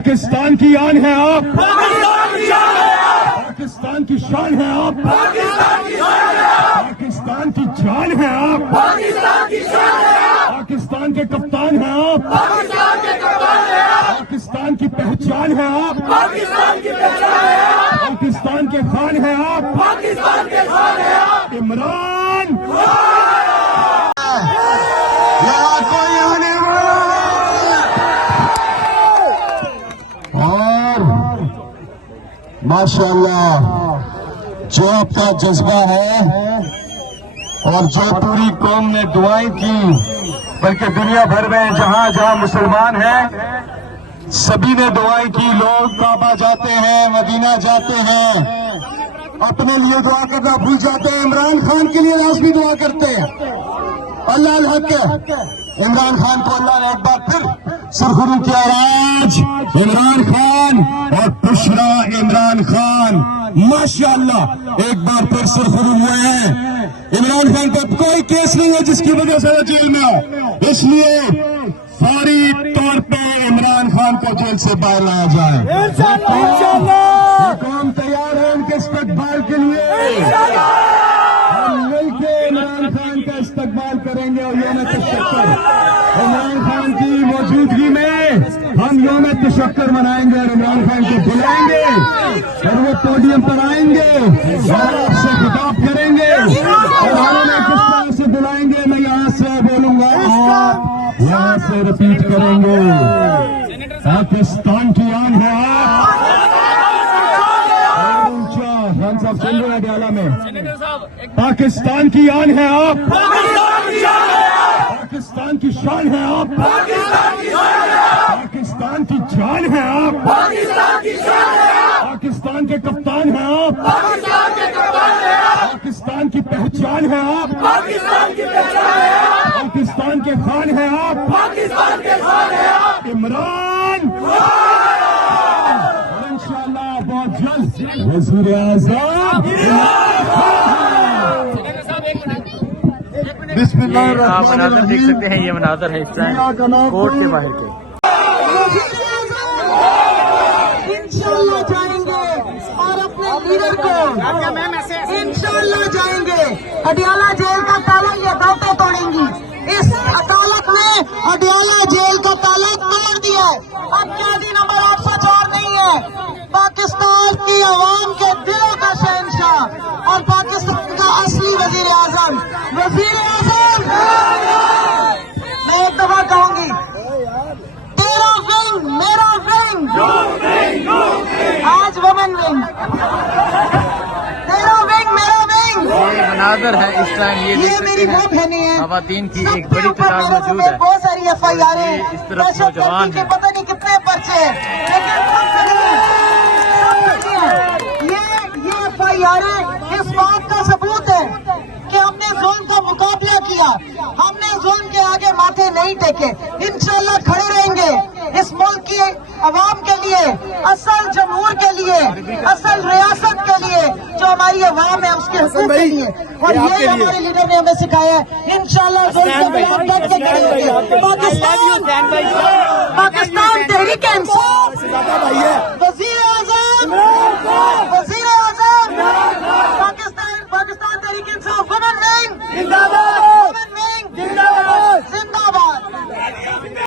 پاکستان کی آن ہے آپ، پاکستان کی شان ہے آپ، پاکستان کی جان ہے آپ، پاکستان کے کپتان ہیں آپ، پاکستان کی پہچان ہے آپ، پاکستان کے خان ہیں آپ، عمران اور ماشاءاللہ جو آپ کا جذبہ ہے اور جو پوری قوم نے دعائیں کی، بلکہ دنیا بھر میں جہاں جہاں مسلمان ہیں سبھی نے دعائیں کی. لوگ کعبہ جاتے ہیں، مدینہ جاتے ہیں، اپنے لیے دعا کرنا بھول جاتے ہیں، عمران خان کے لیے لازمی دعا کرتے ہیں. اللہ الحق ہے، عمران خان کو اللہ نے ایک بار پھر سرخرو کیا. آج عمران خان اور بشرا عمران خان ماشاءاللہ ایک بار پھر سرخرو ہوئے ہیں. عمران خان کا کوئی کیس نہیں ہے جس کی وجہ سے وہ جیل میں ہو، اس لیے فوری طور پہ عمران خان کو جیل سے باہر لایا جائے. قوم تیار ہے ان کے استقبال کے لیے. ہم مل کے عمران خان کا استقبال کریں گے اور یوم تشکر عمران خان کی موجودگی میں ہم یوم تشکر منائیں گے اور عمران خان کو بلائیں گے اور وہ پوڈیم پر آئیں گے اور آپ سے خطاب کریں گے اور ہمیں کس طرح سے بلائیں گے. میں یہاں سے بولوں گا، آپ یہاں سے رپیٹ کریں گے. پاکستان کی آن ہے آپ. خان صاحب چل رہے ہیں اڈیالہ میں. پاکستان کی آن ہے آپ، پاکستان کی شان ہے آپ، پاکستان کی جان ہے آپ، پاکستان کے کپتان ہیں آپ، پاکستان کی پہچان ہے آپ، پاکستان کے خان ہیں آپ، عمران انشاءاللہ بہت جلد وزیر اعظم. بسم اللہ آپ مناظر دیکھ سکتے ہیں، یہ مناظر ہے اس ٹائم کورٹ کے باہر کے. انشاءاللہ جائیں گے اور اپنے لیڈر کو انشاءاللہ جائیں گے. اڈیالہ جیل کا تالا یہ عدالتیں توڑیں گی. اس عدالت نے اڈیالہ جیل کا تالا توڑ دیا ہے. اب قیدی نمبر 804 نہیں ہے. پاکستان کی عوام کے دلوں کا شہنشاہ اور پاکستان کا اصلی وزیر اعظم میں ایک دفعہ کہوں گی، تیرا ونگ میرا ونگ، آج ومن ونگ، تیرا ونگ میرا ونگ. یہ مناظر ہے اس ٹائم، یہ دیکھ میری سکتے ماں بہنیں ہیں ہیں. خواتین کی ایک بڑی تعداد موجود ہے. بہت ساری ایف آئی آر ہیں، اس طرف نوجوان ہیں. پتہ نہیں کتنے پرچے ہیں، لیکن سب کڑی ہیں. یہ ایف آئی آر اس بات کا ثبوت ہے کہ ہم نے ظلم کا مقابلہ کیا، ہم نے ظلم کے آگے ماتھے نہیں ٹیکے. انشاءاللہ کھڑے رہیں گے اس ملک کی عوام کے لیے، اصل جمہور کے لیے، اصل ریاست کے لیے جو ہماری عوام ہے اس کے حقوق کے لیے. اور یہ ہمارے لیڈر نے ہمیں سکھایا ہے. انشاءاللہ ظلم کے خلاف ڈٹ کے کھڑے ہوں گے. پاکستان تحریک انصاف